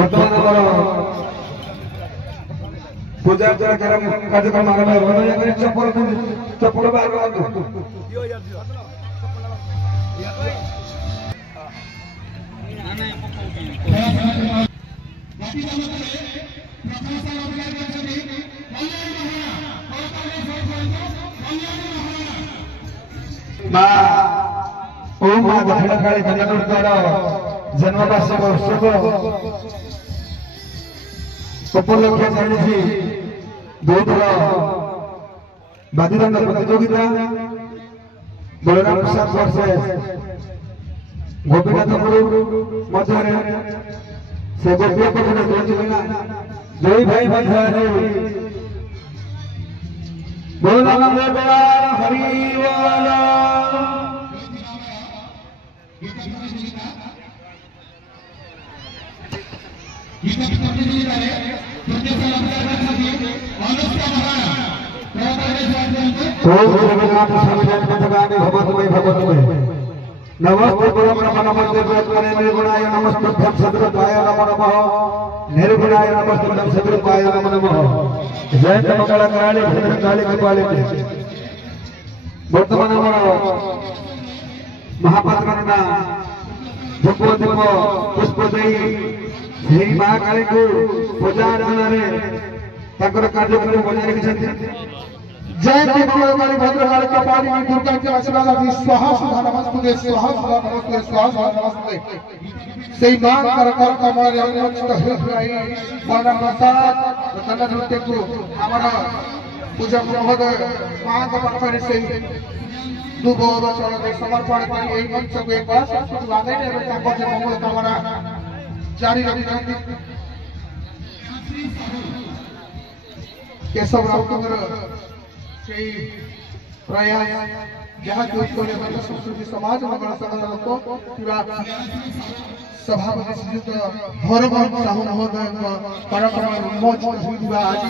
बर्तमान पूजा अर्चना कार्यक्रम आरंभ हो चप्पल बाहर ओम मां दक्षिण काली कन्या जन्मवार्षिक उत्सव उपलक्ष्य चालीसी दुईथर बादीदंड प्रतियोगिता बलराम प्रसाद वर्सेस गोपीनाथ गुरु मध्य से गोपी पक्ष दुई भाई मध्य नमस्ते निर्गुणाय नमस्तुभ्यं सद्रूपाय नमो नमः निर्गुणाय नमस्तुभ्यं सद्रूपाय नमो नमः जय मंगल काली भद्रकाली कपालिनी वर्तमान महापात्र धूप दीप पुष्प दे महाकाली को पूजा अर्चन कार्यक्रम बजाय रखी जय मंगलकाली भद्रकाली कपालिनी दुर्गा के आशीर्वाद स्वाहा सुधा नमस्ते स्वाहा सुधा नमस्ते स्वाहा सुधा नमस्ते सेई मां कर कमल अनुचित हृदय बड़ा प्रसाद कन्या नृत्य को हमारा पूजा महोदय मां के पाखरे से दुबो चरण समर्पण कर एई मंच को एक बार संस्कृत वादे ने ताको जे मंगल कामना जारी रखी केशव राउत प्रयास जहाँ संस्कृति समाज मंगल संघ सभापति श्रीयुक्त हरमोहन साहू महोदय कार्यक्रम उन्मोचित आज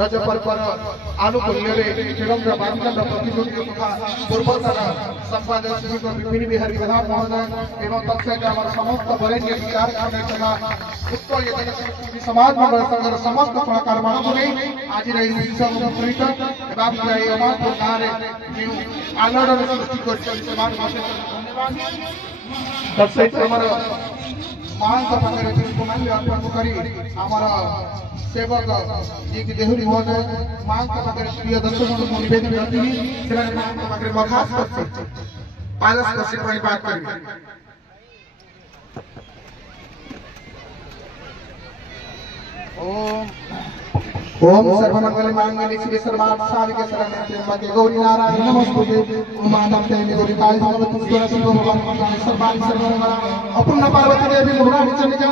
रज पर्व आनुकूल्य तिरंगा बादीदंड प्रतियोगी तथा पूर्वतन संपादक श्रीयुक्त विपिन बिहारी प्रधान महोदय एवं तत्सहित समस्त वरेण्य विचारधारा तथा उत्कल संस्कृति समाज मंगल संघ समस्त कलाकार मान आज आलोड़न सृष्टि तत्सहित मां पुष्पमाल्य अर्पण कर सेवक जी देहुरी महोदय मां प्रिय दर्शक निवेदन करती मखास पालस बात कर ओम सर्वमंगल मांगल्ये शिवे सर्वार्थ साधिके शरण्ये त्र्यंबके गौरी नारायणी नमोस्तुते उमा नमस्ते गौरी काली भगवती स्वरस्वती भगवान सर्वाणि सर्वमंगल अपूर्ण पार्वती देवी मुरारी चंडिका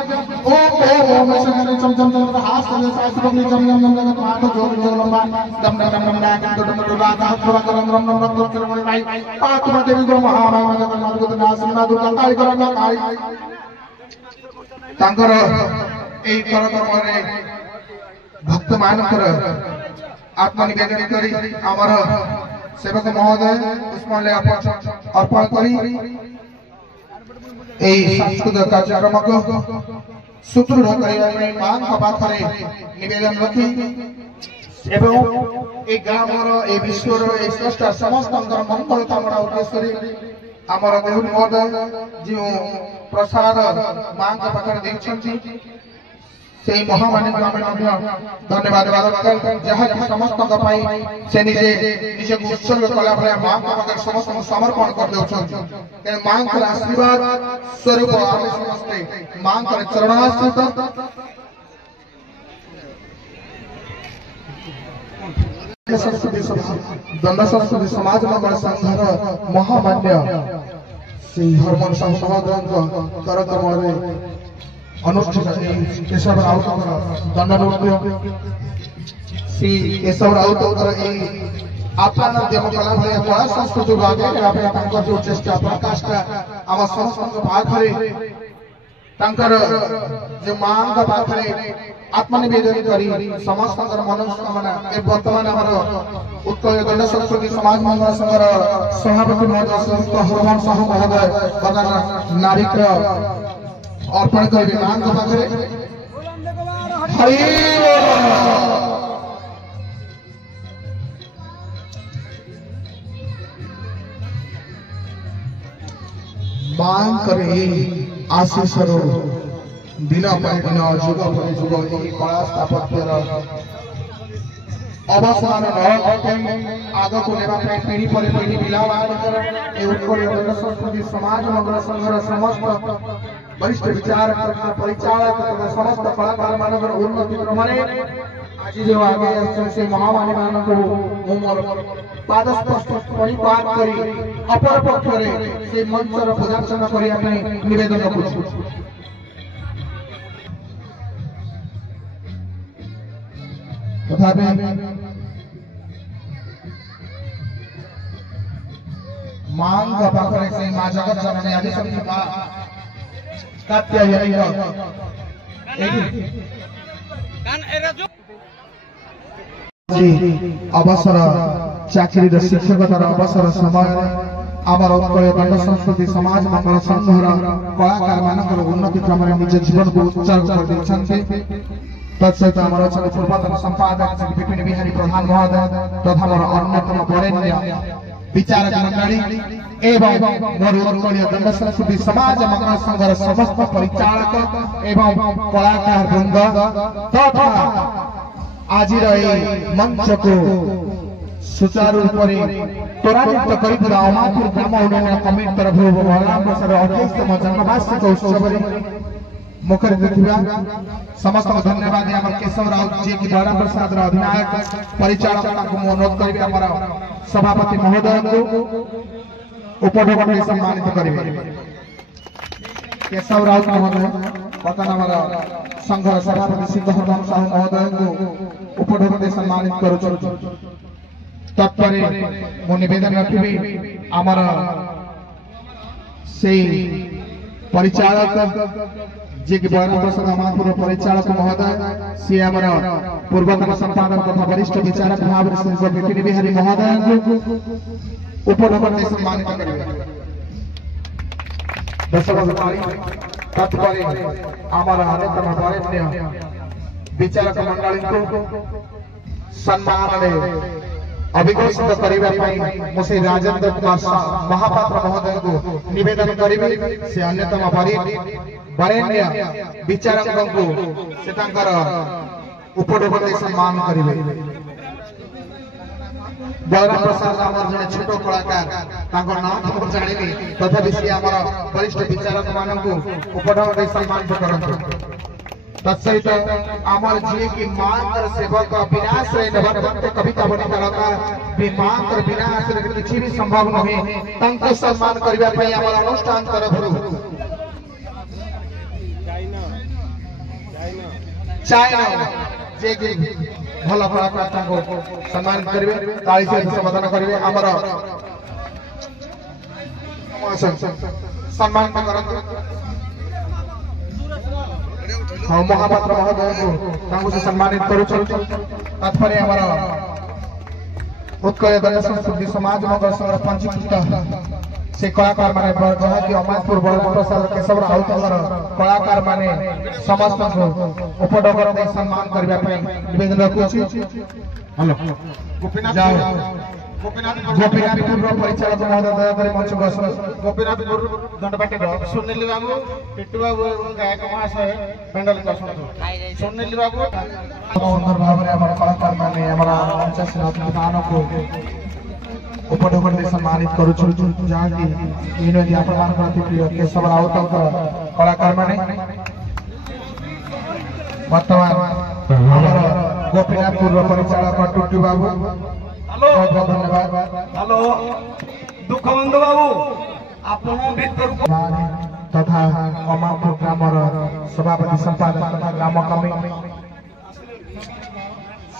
ओम शंकर चम चम चम हास कर सास भगनी जम जम जम जगत माता जोग जोलंबा दम दम दम डाक दम दम डाक हाथ रम रम रम रम रम करमणि भाई पातुमा देवी गो महामाया जगन्नाथ गुरु नासिना दुर्गा काली करना काली तांकर एई कार्यक्रम रे भक्त मानकर आत्मनिवेदन करी आमर सेवक महोदय पुष्पमाल्य अर्पण करी एई सांस्कृतिक कार्यक्रम को सुदृढ़ करबा पई मां का पाखरे निवेदन रखी एवं ए ग्रामर ए विश्वर ए स्रष्टा समस्त मंगल कामना उद्देश्य आमर देहुरी महोदय जो प्रसाद मां का पाखरे देछंती से महामानी धन्यवाद जहाँ समस्त से निजे निजे उत्सर्ग कला भाया मां का समस्त समर्पण कर दे मां का आशीर्वाद स्वरूप आम समस्ते मां का चरणाश्रित दंड संस्कृति समाज मंगल संघर महामान्य श्री हरमोहन साहू महोदय कार्यक्रम अनुष्ठित केशव राउत दंड नृत्य श्री केशव राउत आपन देवकला भले कला संस्कृति भागे आपे तांकर जो चेष्टा प्रकाशटा आम समस्त पाखरे तांकर जो मां का पाखरे आत्मनिवेदन करी समस्त मनोकामना ए वर्तमान हमर उत्कल दंड संस्कृति समाज मंगल संघर सभापति महोदय हरमोहन साहू महोदय प्रधान नारिक अर्पण करेंगे मां के पाखरे हरि मां करे आशीष रो दिन पर दिन जुग पर जुग এই কলা স্থাপত্যর अवसान आग को लेवा पीढ़ी पर पीढ़ी बिलावान संस्कृति समाज मंगल संघर समस्त वरिष्ठ विचारक परिचालक तथा समस्त कलाकार मानकर उन्नति क्रमरे आज जो आगे से महामानी मानक को मोर पाद स्पर्श परिपाक करी अपर पक्ष रे से मंचर प्रदर्शन करिया पई निवेदन करू तथापि मांग का पाखरे से मां जगत जननी आदि शक्ति मां कात्यायनी अवसर चाकरी शिक्षकतार अवसर समय आमर उत्कल दंड संस्कृति समाज मंगल संघर कलाकार मानकर उन्नति क्रम निज जीवन को उत्सर्ग कर देछन्ते तत्सहित आमर अछन पूर्वतन संपादक श्री विपिन बिहारी प्रधान महोदय तथा मोर अन्यतम वरेण्य विचारक मंडली एवं मोर उत्कल दंड संस्कृति समाज मंगल संघर समस्त परिचालक एवं कलाकार वृंद तथा आज मंच को सुचारू रूप से त्वरान्वित कर अमातुर ग्राम उन्नयन कमिटी तरफ बलराम प्रसाद 28तम जन्मवार्षिक उत्सव मुखरित थिबा समस्त धन्यवाद हमर केशव राउत जी की बलराम प्रसाद अधिनायक परिचालक को अनुरोध करिवे हमर सभापति महोदय को उपढोकन में सम्मानित करिवे केशव राउत महोदय पतन हमर संघर सभापति सिद्धहरदाम साहू महोदय को उपढोकन में सम्मानित करू तत्परे मो निवेदन रखिबी आमर से परिचालक जे कि बलराम प्रसाद अमातपुर परिचालक महोदय से आमर पूर्वतन संपादक तथा वरिष्ठ विचारक भाव श्री विपिन बिहारी महोदय को उपढोकन में सम्मानित करिवे तत्परे आमर अन्यतम वरेण्य विचारक मंडली को सम्मान अभिघोषित करने मुझे राजेंद्र कुमार महापात्र महोदय को निवेदन करेंगे से अन्यतम वरेण्य विचारक को उपढोकन सम्मान करेंगे बलराम प्रसाद आमर जड़े छोट कलाकार नाम जानी तथापि सी आम वरिष्ठ विचारक मान उपढोकन सम्मानित करते तत्सहित आमर जी की मांतर सेवक विनाश नवरवंत कविता बनी कलाकार भी मांतर विनाश किसी भी संभव नहीं तंको सम्मान करबा पई आमर अनुष्ठान तरफ चाइना जे की भला कलाकार ताको सम्मानित करिवे ताली से संबोधन करिवे आमर सम्मान करत हाँ महापात्र महोदय को सम्मानित करूँ तात्पर्य उत्कल दंड संस्कृति समाज मंगल संघ पंजीकृत से कलाकार माने जहाँ की अमातपुर बलराम प्रसाद केशव राउत कलाकार माने समस्त उपढोकन सम्मान करने निवेदन रखुछि हेलो गोपीनाथपुर परिचालक महोदय दयाकरी मंच को गोपीनाथपुर दंडपाटी सुनील बाबू टिट्टू बाबू गायक महाशय पेंडल सुनील बाबू सुंदर भाव में कलाकार मैंने मंच को उपढोकन सम्मानित करूँ जहाँ की प्रिय केशव राउत कलाकार मैंने बर्तमान गोपीनाथपुर परिचालक टुट्टू बाबू बहुत बहुत धन्यवाद हेलो दुखबंधु बाबू आपन भीतर तथा अमातपुर ग्रामर सभापति संपादक तथा ग्राम कमिटी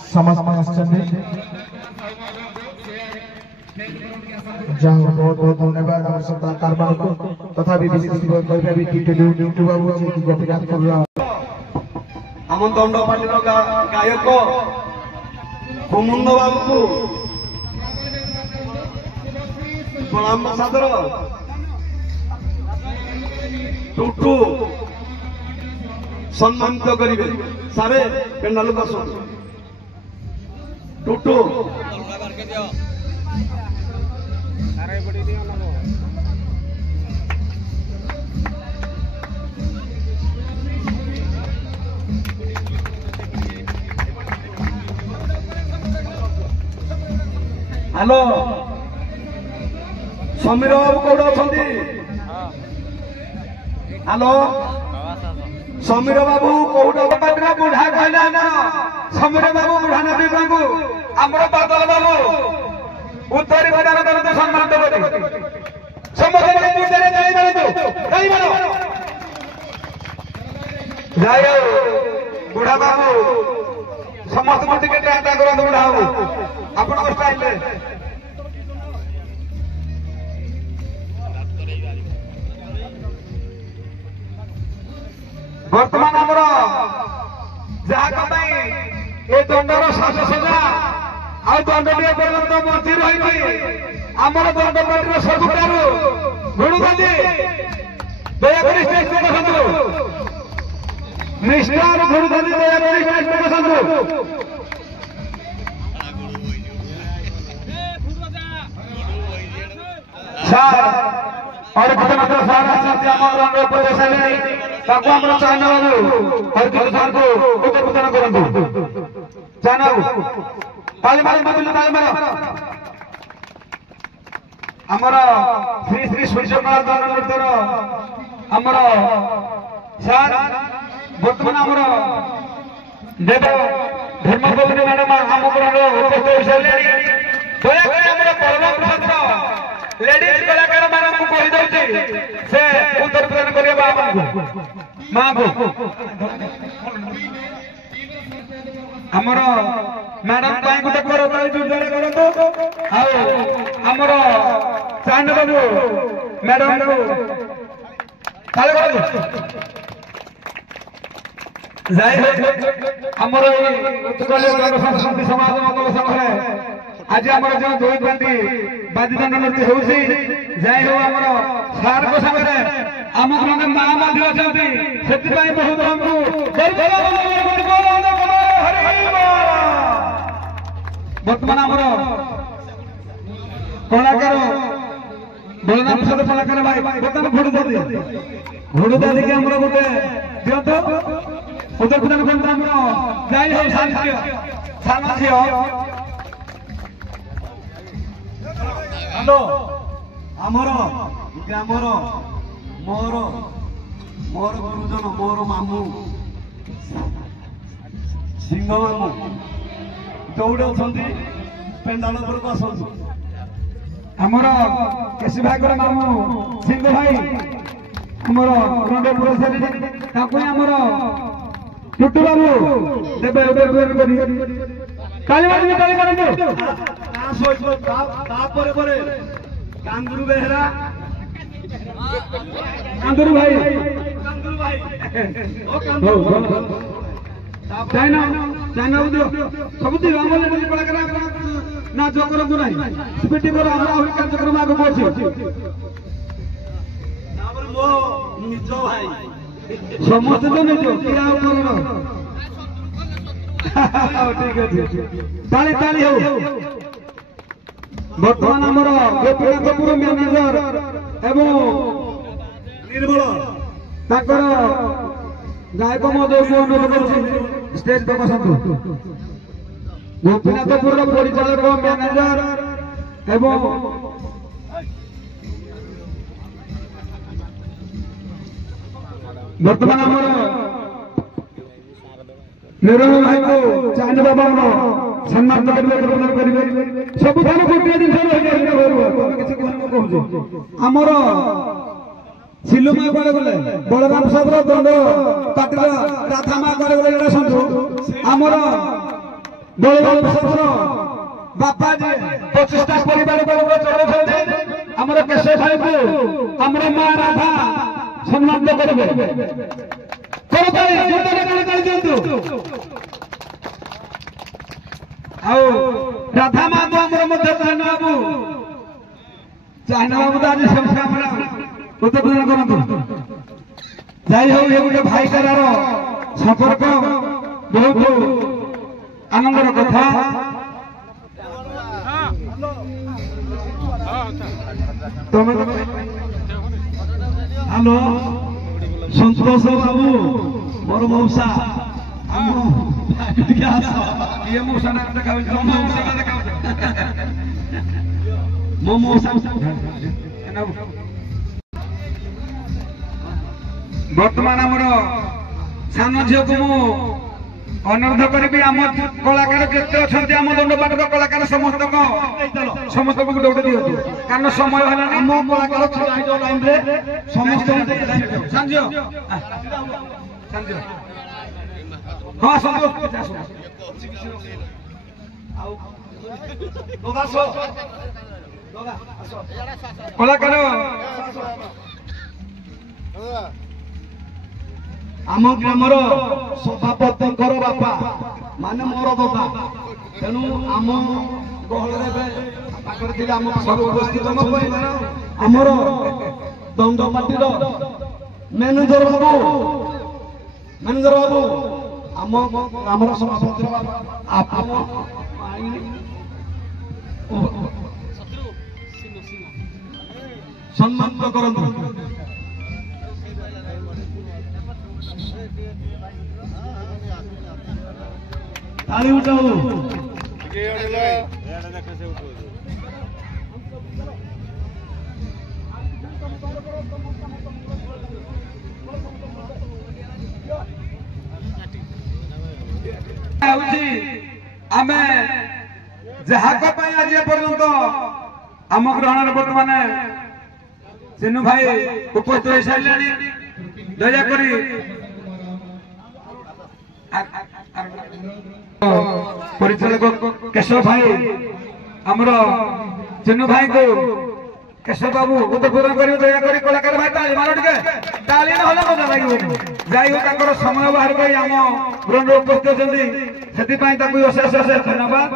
समस्त जहाँ बहुत बहुत धन्यवाद हमारे सब कलाकार को तथा भी विशेष बाबू जी गोपीनाथपुर आम दंडपाटी गायक कुमुंद बाबू को बलराम प्रसाद टुटू সম্মানিত করিবে সারে পেন্ডাল বস টুটু हेलो समीर बाबू कौट अच्छा हेलो समीर बाबू कौट बुढ़ा कहले समीर बाबू बुढ़ा नदी बाबू आमर बादल बाबू उत्तरी बजार दल सम्मान बुढ़ा बाबू समस्त टिकेट आशा करूँ बुढ़ा बाबू आपण स्टाइल बर्तमान आमर जहाँ ये दंडर साज सजा आ दंड पर्यंत बंची रही आमर दंड पार्टी सबुठार गुणुगांधी दयाकोरी स्टेज पे बसतु मिस्टर गुणुगांधी दयाकोरी स्टेज पे बसतु सार और प्रथम सार आसते आम रंग उपदेश ताको हम चाहना बाबू और किसी सार को उत्तर प्रदान करंतु चाहना ताली मारो ताली मारो आमर श्री श्री सूर्यकला दंड नृत्यर आमर सार बर्तमान आमर देव धर्मपत्नी मैडम आम उपस्थित हो सारे दयाकोरी आमर बलराम प्रसाद लेडीज कलाकार मैडम को कही दउची से उत्तर प्रदान करिया बाबा मां को हमर मैडम पाई गुटे करो ताई जुड़े करो तो आ हमर चांद बाबू मैडम को ताले करो जय हो हमर उत्कल संस्कृति समाज मंगल संघ आज आमर जो दुई बंदी बाजीदंड नृत्य होउछि जय हो आमर सार को संगे आम ग्राम मां मध्य अछंती सेति पई बहुत हमकु वर्तमान आमर कलाकार बलराम प्रसाद कलाकार भाई वर्तमान घोड़ दादी के आमर गोटे दियंत उत्तर प्रदान करते आमर जय हो सानझियो हेलो आमर ग्रामर मोर मोर गुरुजन मोर मामू सिंह मामू दौड़े अच्छा पेंडाल को आसतु आमर केसी भाई मामू सिंह भाई आमर रंडपुर आमर टुटू बाबू देवे कांगुरु बेहरा कांगुरु भाई चाइना चाइना सब कलाकार ना जोकर को नहीं स्पीडी पर हमरा होई कार्यक्रम आगो पहुंची तापर मो निज भाई समस्त तो निज किया करो ठीक है ताली ताली हो बर्तमान आमर गोपीनाथपुर मैनेजर एवं निर्मल ताकर गायक महोदय को अनुरोध कर स्टेज पे बसतु गोपीनाथपुर परिचालक मैनेजर एवं बर्तमान आमर निरंजन भाई को चांद बाबा सम्मान प्रदान करेंगे सब गोटे जिन आमर सिलु माँ कड़े गले बलराम प्रसाद दंड पार्टी राधा माँ कड़े गले शुणु आमर बलराम प्रसाद बापा जी 25टा परिवार को चलाते आमर केशव भाई को आमर माँ राधा सम्मान करेंगे राधा माँ तो आमर मध्य चाहना बाबू तो आज उत्तर प्रदान करते जाई हो ये गोटे भाईचारार ସମ୍ପର୍କ ବହୁତ ଆନନ୍ଦର କଥା। ତମେ ହ୍ୟାଲୋ ସନ୍ତୋଷ ବାବୁ ମୋର ମଉସା ଟିକେ ଆସ ଇଏ ମଉସା ନା ଦେଖାଉଛି ମୋ ମଉସା ବର୍ତ୍ତମାନ ଆମର ସାନ ଝିଅକୁ ମୁଁ ଅନୁରୋଧ କରିବି ଆମ କଳାକାର ଯେତେ ଅଛନ୍ତି ଆମ ଦଣ୍ଡପାଟର କଳାକାର ସମସ୍ତଙ୍କୁ ଗୋଟେ ଦିଅନ୍ତୁ କାରଣ ସମୟ ହେଲାଣି। ଆମ କଳାକାର ଟାଇମରେ ସମସ୍ତଙ୍କୁ ହଁ କଳାକାର ଆମ ଗ୍ରାମର ସଭାପତିଙ୍କର ବାପା ମାନେ ମୋର ଦାଦା, ତେଣୁ ଆମ ଗହଳରେ ପାଖରେ ଥିଲେ ଆମ ପାଖରେ ଉପସ୍ଥିତ ଆମର ଦଣ୍ଡପାଟିର ମ୍ୟାନେଜର ବାବୁ ଆମ ଗ୍ରାମର ସଭାପତିର ବାପା ଆପଣ ସମ୍ମାନିତ କରନ୍ତୁ। ताली उठाओ आमे जहाक आज पर्यंत आम ग्रहण बर्तमान सिन्नू भाई उपस्थित हो सारे दयाकोरी परिचालक केशव भाई आमर चिन्नू भाई को केशव बाबू उद्बोधन कर दयाकोरी कलाकार भाई ताली मारो टे ताली ना मजा लगे जाई समय बाहर कर आम ग्रहण उपस्थित होती अशेष अशेष धन्यवाद।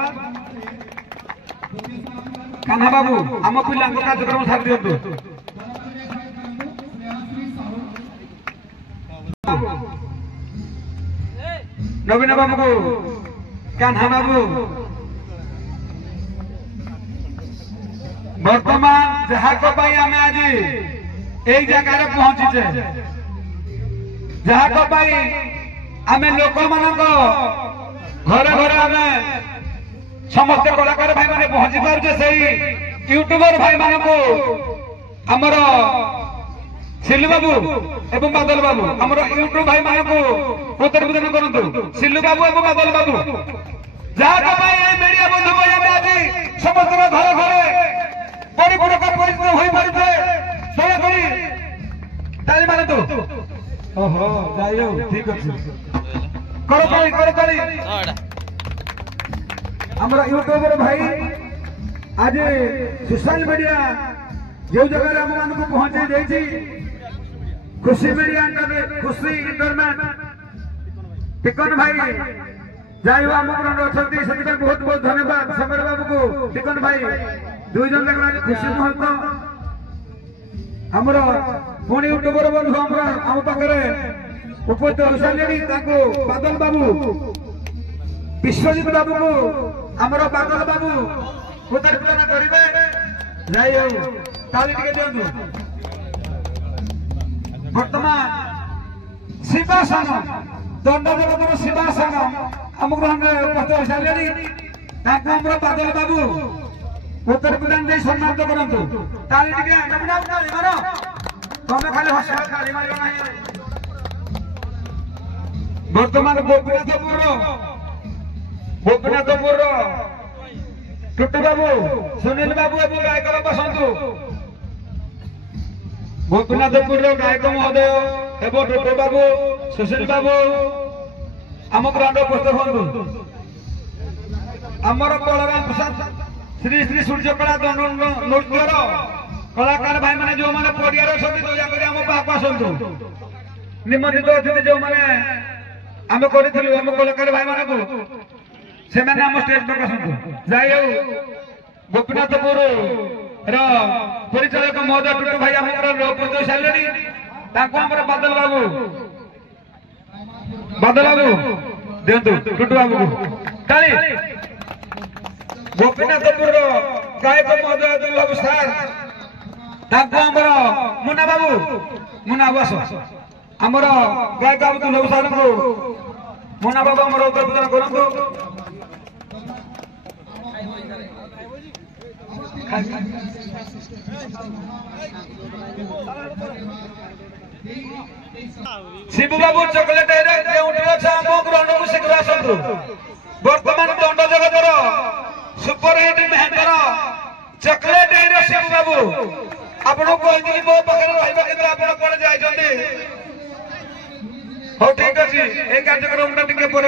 कान्हा बाबू आम पिला कार्यक्रम छाड़ दिंतु नवीन बाबू को कान्हा बाबू वर्तमान जहाँ आम आज यही जगार पहुंचे जहाँ आम लोक मान घरे घरे आम समस्त कलाकार भाई माने पहुंची पारे से यूट्यूबर भाई मान को आमर सिल्लू बाबू एवं बादल बाबू आमर यूट्यूब भाई मान को प्रतिवेदन करूँ सिल्लू बाबू एवं बादल बाबू जहाँ मीडिया बंधु आज समस्त घरे घरे परिपूरक परिचित हो पारे दयाकोरी ताली मारतु ओहो जाई ठीक अच्छे कर आमर यूट्यूबर भाई आज सोशल मीडिया जो जगह आम मान को पहुंचे जाइए खुशी मीडिया खुशी इंटरनेट टिकन भाई जाई आम ग्रहण अच्छा से बहुत बहुत धन्यवाद समर बाबू को टिकन भाई दुई जन आज खुशी मुहूर्त आमर पुणी यूट्यूबर बंधु आम पाखे उपस्थित हो सारे बादल बाबू विश्वजित बाबू को आमर बादल बाबू प्रतिवेदन करेंगे जाई ताली टिके दिंतु वर्तमान शिवासन दंड जगतर शिवासन आम ग्रहण उपस्थित हो सारे बादल बाबू प्रतिवेदन दे सम्मानित करूँ ताली टिके मार तुम खाली हस ताली मार वर्तमान गोपीनाथपुर टुटू बाबू सुनील बाबू एवं गायक बसंतु गोपीनाथपुर गायक महोदय एवं टुटू बाबू सुशील बाबू आम ग्रहण उपस्थित हूँ आमर बलराम प्रसाद श्री श्री सूर्यकला नृत्यर कलाकार भाई मैंने जो मैंने पड़िया दयाकोरी आम पाक आसतु निमंत्रित अच्छे जो मैंने आम करूँ आम कलाकार भाई मान को से आम स्टेज पर आसतु जाई गोपीनाथपुर परिचालक महोदय टुटू भाई आम उपस्थित सारे बादल बाबू बादल बाबू दिंतु टुटू बाबू ताली गोपीनाथपुर गायक महोदय दुर्लभ सार आमर मुना बाबू मुना बस आमर गायक बाबू दुर्लभ सार को मुना बाबू आम उत्तर प्रदान करूँ शिबू बाबू चॉकलेट ग्राउंड को शीघ्र आसतु बर्तमान दंड जगतर सुपर हिट मेहतर चॉकलेट शिबू बाबू आपको कही मो पाखे रहा कि आप जाइए। हाँ ठीक अच्छे ये कार्यक्रम टा टे पर